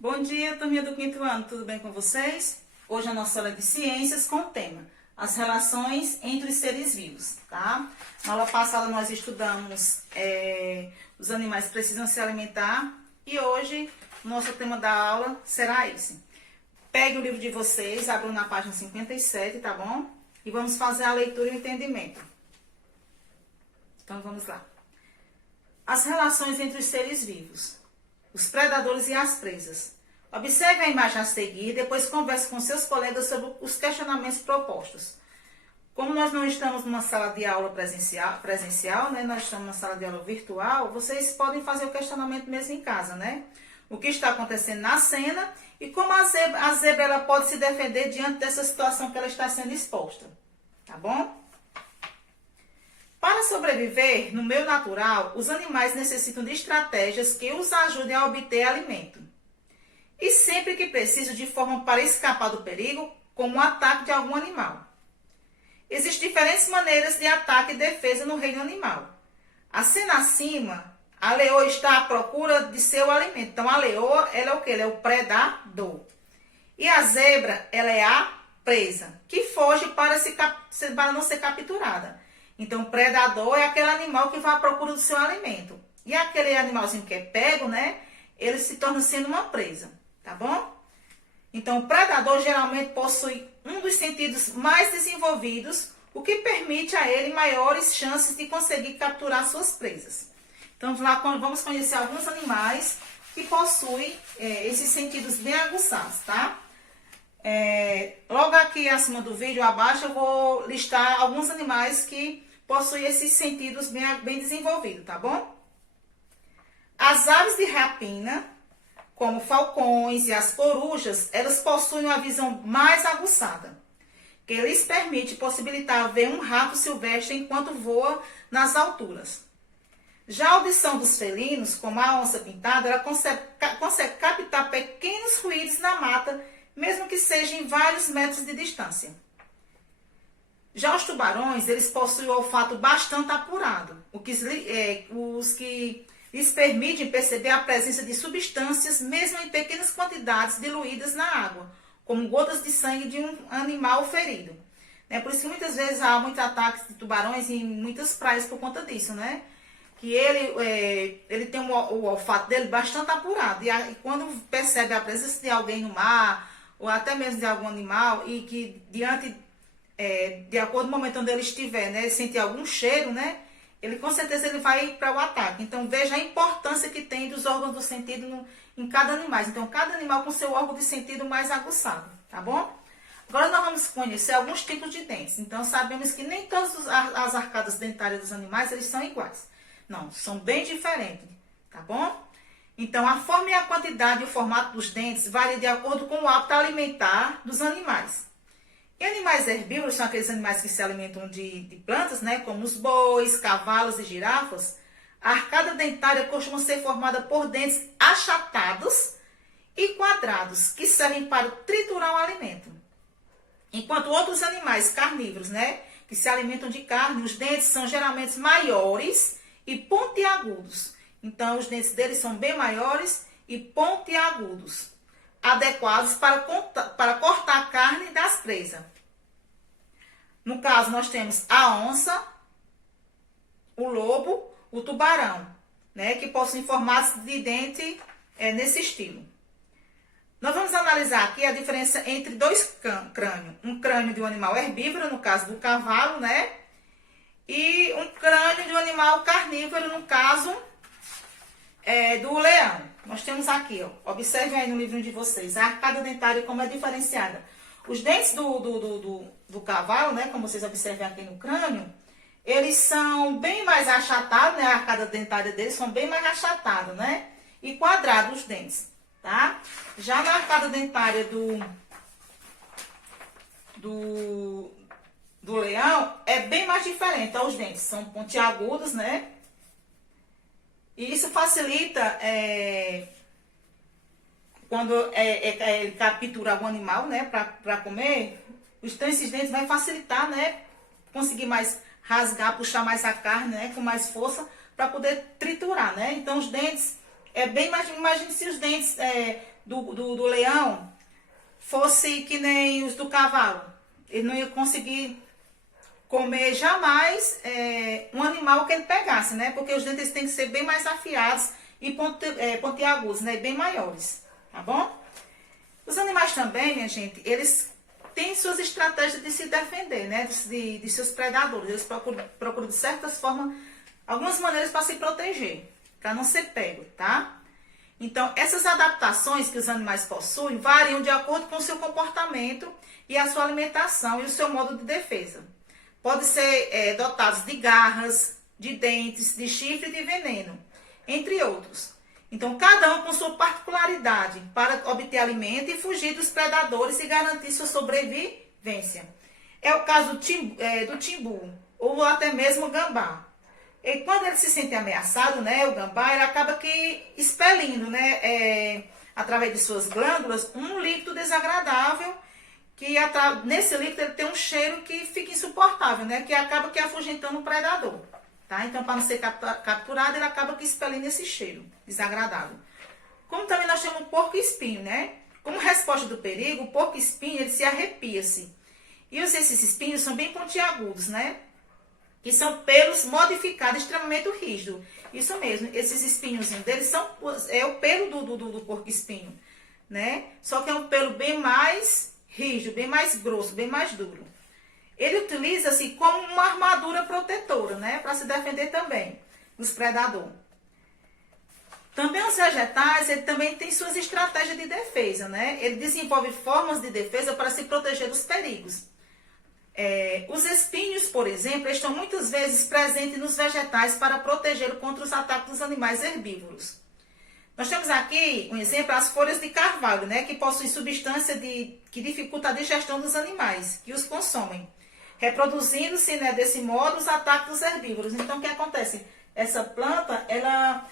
Bom dia, turminha do quinto ano, tudo bem com vocês? Hoje é a nossa aula de ciências com o tema as relações entre os seres vivos, tá? Na aula passada nós estudamos os animais precisam se alimentar e hoje o nosso tema da aula será esse. Pegue o livro de vocês, abram na página 57, tá bom? E vamos fazer a leitura e o entendimento. Então vamos lá. As relações entre os seres vivos. Os predadores e as presas. Observe a imagem a seguir e depois converse com seus colegas sobre os questionamentos propostos. Como nós não estamos numa sala de aula presencial, né? Nós estamos numa sala de aula virtual, vocês podem fazer o questionamento mesmo em casa, né? O que está acontecendo na cena e como a zebra ela pode se defender diante dessa situação que ela está sendo exposta. Tá bom? Para sobreviver no meio natural, os animais necessitam de estratégias que os ajudem a obter alimento. E sempre que precisam de forma para escapar do perigo, como o ataque de algum animal. Existem diferentes maneiras de ataque e defesa no reino animal. A cena acima, a leoa está à procura de seu alimento. Então, a leoa, ela é o quê? Ela é o predador. E a zebra, ela é a presa, que foge para não ser capturada. Então, o predador é aquele animal que vai à procura do seu alimento. E aquele animalzinho que é pego, né? Ele se torna sendo uma presa, tá bom? Então, o predador geralmente possui um dos sentidos mais desenvolvidos, o que permite a ele maiores chances de conseguir capturar suas presas. Então, vamos conhecer alguns animais que possuem esses sentidos bem aguçados, tá? Logo aqui acima do vídeo, abaixo, eu vou listar alguns animais que possuem esses sentidos bem desenvolvidos, tá bom? As aves de rapina, como falcões e as corujas, elas possuem uma visão mais aguçada, que lhes permite possibilitar ver um rato silvestre enquanto voa nas alturas. Já a audição dos felinos, como a onça pintada, ela consegue captar pequenos ruídos na mata, mesmo que seja em vários metros de distância. Já os tubarões, eles possuem o olfato bastante apurado, os que lhes permitem perceber a presença de substâncias, mesmo em pequenas quantidades diluídas na água, como gotas de sangue de um animal ferido. Por isso que muitas vezes há muitos ataques de tubarões em muitas praias por conta disso, né? Que ele tem o olfato dele bastante apurado, e quando percebe a presença de alguém no mar, ou até mesmo de algum animal, e que de acordo com o momento onde ele estiver, né, ele sentir algum cheiro, né, com certeza ele vai para o ataque. Então, veja a importância que tem dos órgãos do sentido em cada animal. Então, cada animal com seu órgão de sentido mais aguçado, tá bom? Agora, nós vamos conhecer alguns tipos de dentes. Então, sabemos que nem todas as arcadas dentárias dos animais, eles são iguais. Não, são bem diferentes, tá bom? Então, a forma e a quantidade e o formato dos dentes varia de acordo com o hábito alimentar dos animais. E animais herbívoros são aqueles animais que se alimentam de plantas, né, como os bois, cavalos e girafas. A arcada dentária costuma ser formada por dentes achatados e quadrados, que servem para triturar o alimento. Enquanto outros animais carnívoros, né, que se alimentam de carne, os dentes são geralmente maiores e pontiagudos. Então, os dentes deles são bem maiores e pontiagudos, adequados para cortar a carne das presas. No caso, nós temos a onça, o lobo, o tubarão, né, que possuem formatos de dente nesse estilo. Nós vamos analisar aqui a diferença entre dois crânios. Um crânio de um animal herbívoro, no caso do cavalo, né, e um crânio de um animal carnívoro, no caso do leão. Nós temos aqui, ó, observem aí no livro de vocês, a arcada dentária como é diferenciada. Os dentes do cavalo, né, como vocês observem aqui no crânio, eles são bem mais achatados, né, a arcada dentária deles são bem mais achatados, né, e quadrados os dentes, tá? Já na arcada dentária do leão é bem mais diferente, então, os dentes são pontiagudos, né, e isso facilita quando ele captura algum animal, né, para comer, esses dentes vai facilitar, né, conseguir mais rasgar, puxar mais a carne, né, com mais força, para poder triturar, né. Então, os dentes, bem mais, imagine se os dentes do leão fosse que nem os do cavalo. Ele não ia conseguir comer jamais um animal que ele pegasse, né? Porque os dentes têm que ser bem mais afiados e pontiagudos, né? Bem maiores, tá bom? Os animais também, minha gente, eles têm suas estratégias de se defender, né? De seus predadores. Eles procuram de certas formas, algumas maneiras para se proteger, para não ser pego, tá? Então, essas adaptações que os animais possuem variam de acordo com o seu comportamento e a sua alimentação e o seu modo de defesa. Pode ser dotados de garras, de dentes, de chifre e de veneno, entre outros. Então, cada um com sua particularidade para obter alimento e fugir dos predadores e garantir sua sobrevivência. É o caso do timbu, ou até mesmo o gambá. E quando ele se sente ameaçado, né, o gambá, ele acaba que expelindo, né, através de suas glândulas, um líquido desagradável, que nesse líquido ele tem um cheiro que fica insuportável, né, que acaba que afugentando o predador. Tá? Então, para não ser capturado, ele acaba que expelindo esse cheiro desagradável. Como também nós temos o porco-espinho, né? Como resposta do perigo, o porco-espinho, ele se arrepia-se. E esses espinhos são bem pontiagudos, né? Que são pelos modificados, extremamente rígidos. Isso mesmo, esses espinhozinhos deles é o pelo do porco-espinho, né? Só que é um pelo bem mais rígido, bem mais grosso, bem mais duro. Ele utiliza-se como uma armadura protetora, né? Para se defender também dos predadores. Também os vegetais, ele também tem suas estratégias de defesa, né? Ele desenvolve formas de defesa para se proteger dos perigos. Os espinhos, por exemplo, estão muitas vezes presentes nos vegetais para proteger contra os ataques dos animais herbívoros. Nós temos aqui um exemplo, as folhas de carvalho, né? Que possuem substância que dificulta a digestão dos animais, que os consomem, reproduzindo-se, né, desse modo os ataques dos herbívoros. Então, o que acontece? Essa planta, ela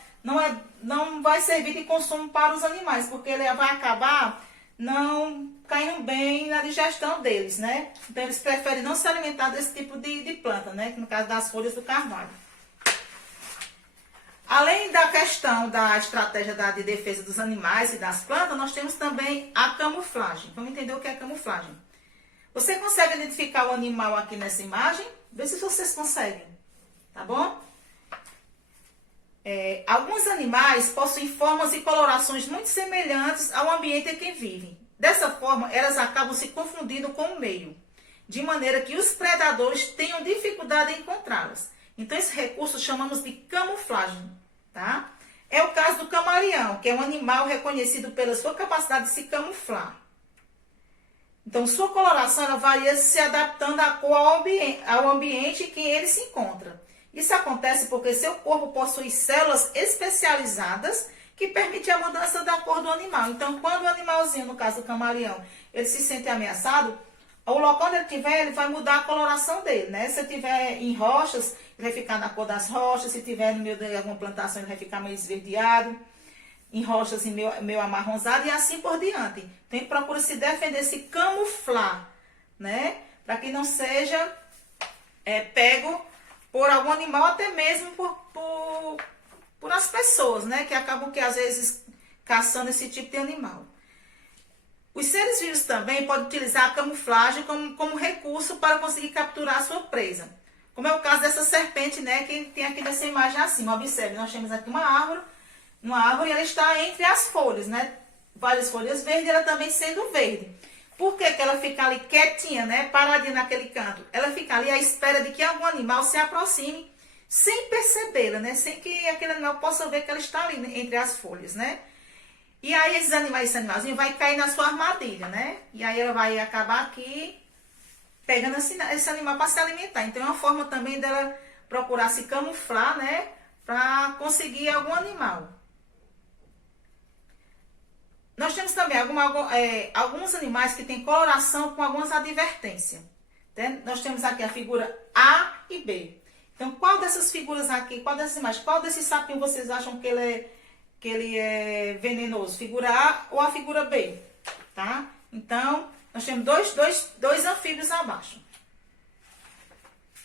não vai servir de consumo para os animais, porque ela vai acabar não caindo bem na digestão deles, né? Então, eles preferem não se alimentar desse tipo de planta, né? No caso das folhas do carvalho. Além da questão da estratégia de defesa dos animais e das plantas, nós temos também a camuflagem. Vamos entender o que é camuflagem. Você consegue identificar o animal aqui nessa imagem? Vê se vocês conseguem, tá bom? Alguns animais possuem formas e colorações muito semelhantes ao ambiente em que vivem. Dessa forma, elas acabam se confundindo com o meio, de maneira que os predadores tenham dificuldade em encontrá-las. Então, esse recurso chamamos de camuflagem, tá? É o caso do camaleão, que é um animal reconhecido pela sua capacidade de se camuflar. Então, sua coloração ela varia se adaptando à cor ao ambiente em que ele se encontra. Isso acontece porque seu corpo possui células especializadas que permitem a mudança da cor do animal. Então, quando o animalzinho, no caso do camaleão, ele se sente ameaçado, o local onde ele estiver, ele vai mudar a coloração dele, né? Se ele estiver em rochas, ele vai ficar na cor das rochas. Se estiver no meio de alguma plantação, ele vai ficar meio esverdeado. Em rochas e meio amarronzado e assim por diante. Então, ele procura se defender, se camuflar, né? Para que não seja pego por algum animal, até mesmo por as pessoas, né? Que acabam que às vezes caçando esse tipo de animal. Os seres vivos também podem utilizar a camuflagem como recurso para conseguir capturar a sua presa. Como é o caso dessa serpente, né? Que tem aqui nessa imagem acima. Observe, nós temos aqui uma árvore e ela está entre as folhas, né? Várias folhas verdes, ela também sendo verde. Por que ela fica ali quietinha, né? Paradinha naquele canto? Ela fica ali à espera de que algum animal se aproxime sem percebê-la, né? Sem que aquele animal possa ver que ela está ali entre as folhas, né? E aí esse animalzinho vai cair na sua armadilha, né? E aí ela vai acabar aqui pegando esse animal para se alimentar. Então é uma forma também dela procurar se camuflar, né? Para conseguir algum animal. Nós temos também alguns animais que têm coloração com algumas advertências. Né? Nós temos aqui a figura A e B. Então, qual dessas figuras aqui, qual dessas imagens, qual desses sapinhos vocês acham que ele é venenoso? Figura A ou a figura B? Tá? Então, nós temos dois anfíbios abaixo.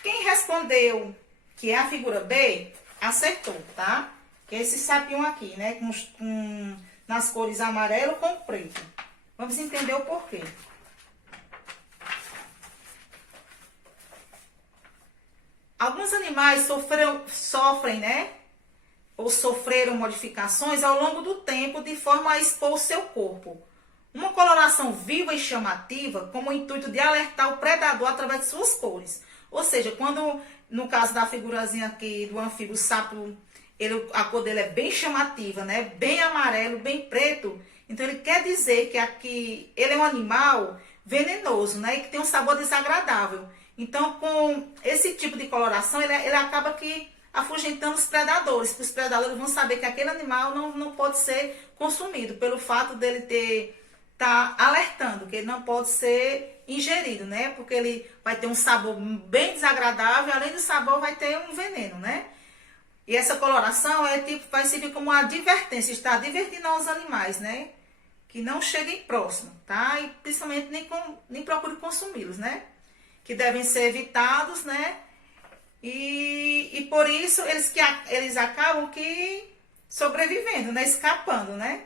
Quem respondeu que é a figura B, acertou, tá? Que é esse sapinho aqui, né? nas cores amarelo com preto. Vamos entender o porquê. Alguns animais sofrem, né? Ou sofreram modificações ao longo do tempo de forma a expor o seu corpo. Uma coloração viva e chamativa com o intuito de alertar o predador através de suas cores. Ou seja, quando, no caso da figurazinha aqui do anfíbio, o sapo, a cor dele é bem chamativa, né? Bem amarelo, bem preto. Então, ele quer dizer que aqui ele é um animal venenoso, né? E que tem um sabor desagradável. Então, com esse tipo de coloração, ele acaba que afugentando os predadores. Porque os predadores vão saber que aquele animal não pode ser consumido, pelo fato dele tá alertando que ele não pode ser ingerido, né? Porque ele vai ter um sabor bem desagradável, além do sabor vai ter um veneno, né? E essa coloração vai servir como uma advertência, está advertindo aos animais, né? Que não cheguem próximo, tá? E principalmente nem procure consumi-los, né? Que devem ser evitados, né? E por isso eles acabam que sobrevivendo, né? Escapando, né?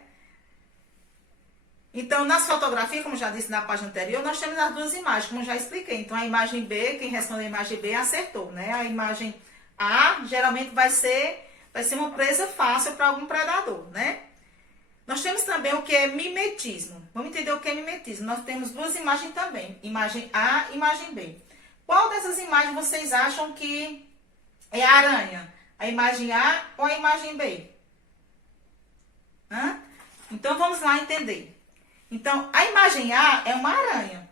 Então, nas fotografias, como já disse na página anterior, nós temos as duas imagens, como já expliquei. Então, a imagem B, quem respondeu a imagem B acertou, né? A imagem A, geralmente, vai ser uma presa fácil para algum predador, né? Nós temos também o que é mimetismo. Vamos entender o que é mimetismo. Nós temos duas imagens também, imagem A e imagem B. Qual dessas imagens vocês acham que é a aranha? A imagem A ou a imagem B? Então, vamos lá entender. Então, a imagem A é uma aranha,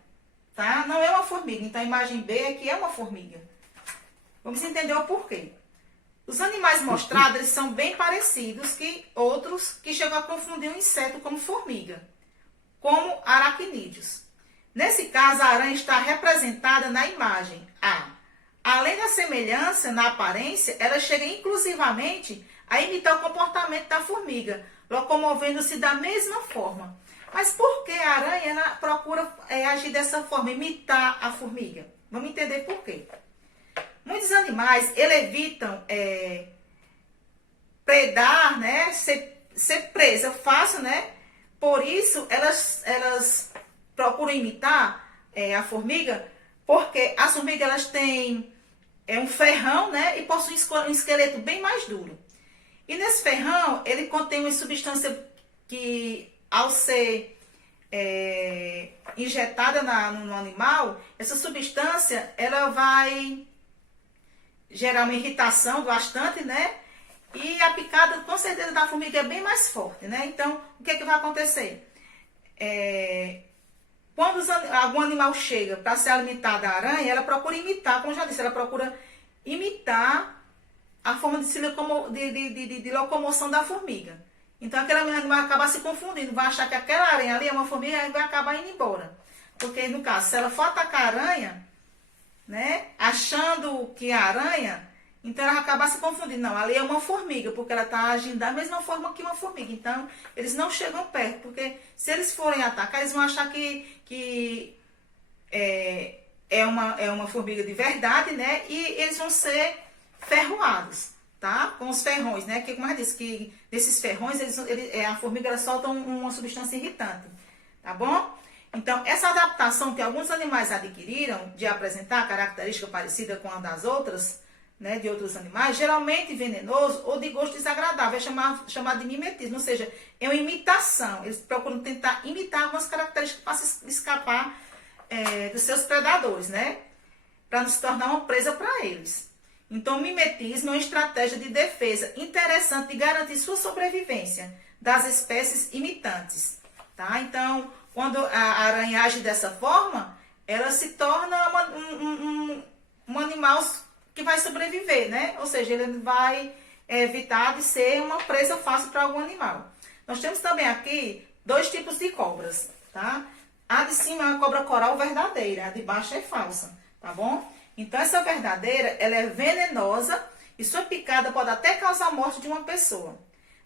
tá? Não é uma formiga. Então, a imagem B aqui é uma formiga. Vamos entender o porquê. Os animais mostrados, eles são bem parecidos que outros que chegam a confundir um inseto como formiga, como aracnídeos. Nesse caso, a aranha está representada na imagem A. Além da semelhança na aparência, ela chega inclusivamente a imitar o comportamento da formiga, locomovendo-se da mesma forma. Mas por que a aranha procura agir dessa forma, imitar a formiga? Vamos entender por quê. Muitos animais evitam predar, né, ser presa fácil, né? Por isso, elas procuram imitar a formiga, porque as formigas elas têm um ferrão, né, e possuem um esqueleto bem mais duro. E nesse ferrão, ele contém uma substância que, ao ser injetada no animal, essa substância ela vai gerar uma irritação bastante, né? E a picada, com certeza, da formiga é bem mais forte, né? Então, o que é que vai acontecer? Quando algum animal chega para se alimentar da aranha, ela procura imitar, como eu já disse, ela procura imitar a forma de locomoção da formiga. Então, aquele animal vai acabar se confundindo, vai achar que aquela aranha ali é uma formiga e vai acabar indo embora. Porque, no caso, se ela for atacar a aranha, né, achando que é a aranha, então ela vai acabar se confundindo. Não, ali é uma formiga, porque ela está agindo da mesma forma que uma formiga. Então, eles não chegam perto, porque se eles forem atacar, eles vão achar que é uma formiga de verdade, né, e eles vão ser ferroados. Tá? Com os ferrões, né? Que, como eu disse, que nesses ferrões a formiga ela solta uma substância irritante, tá bom? Então, essa adaptação que alguns animais adquiriram de apresentar característica parecida com a das outras, né, de outros animais, geralmente venenoso ou de gosto desagradável, é chamado de mimetismo, ou seja, é uma imitação. Eles procuram tentar imitar algumas características para se escapar dos seus predadores, né? Para não se tornar uma presa para eles. Então, o mimetismo é uma estratégia de defesa interessante de garantir sua sobrevivência das espécies imitantes, tá? Então, quando a aranha age dessa forma, ela se torna um animal que vai sobreviver, né? Ou seja, ele vai evitar de ser uma presa fácil para algum animal. Nós temos também aqui dois tipos de cobras, tá? A de cima é uma cobra coral verdadeira, a de baixo é falsa, tá bom? Então, essa verdadeira, ela é venenosa e sua picada pode até causar a morte de uma pessoa.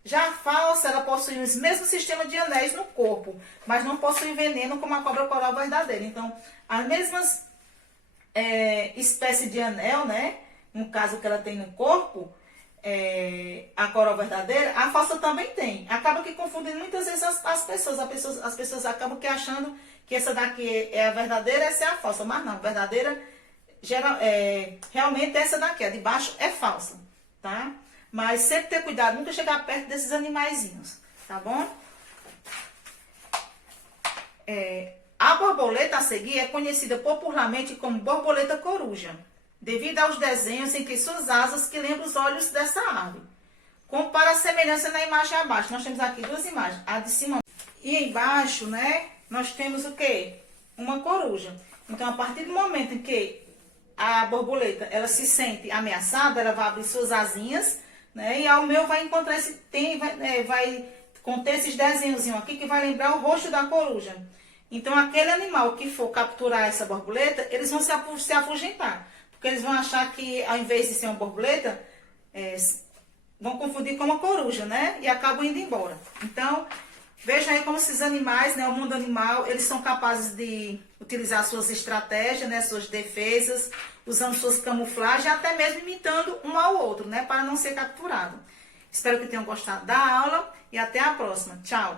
Já a falsa, ela possui os mesmos sistemas de anéis no corpo, mas não possui veneno como a cobra coral verdadeira. Então, as mesmas espécies de anel, né? No caso que ela tem no corpo, a coroa verdadeira, a falsa também tem. Acaba que confundem muitas vezes as pessoas. As pessoas acabam que achando que essa daqui é a verdadeira, essa é a falsa. Mas não, a verdadeira realmente essa daqui, a de baixo é falsa, tá? Mas sempre ter cuidado, nunca chegar perto desses animaizinhos, tá bom? A borboleta a seguir é conhecida popularmente como borboleta coruja, devido aos desenhos em que suas asas que lembram os olhos dessa ave. Compara a semelhança na imagem abaixo. Nós temos aqui duas imagens, a de cima e embaixo, né? Nós temos o quê? Uma coruja. Então, a partir do momento em que a borboleta ela se sente ameaçada, ela vai abrir suas asinhas, né? E ao meu vai encontrar vai conter esses desenhozinhos aqui que vai lembrar o rosto da coruja. Então, aquele animal que for capturar essa borboleta, eles vão se afugentar. Porque eles vão achar que, ao invés de ser uma borboleta, vão confundir com uma coruja, né? E acabam indo embora. Então, veja aí como esses animais, né? O mundo animal, eles são capazes de utilizar suas estratégias, né? Suas defesas, usando suas camuflagens, até mesmo imitando um ao outro, né? Para não ser capturado. Espero que tenham gostado da aula e até a próxima. Tchau!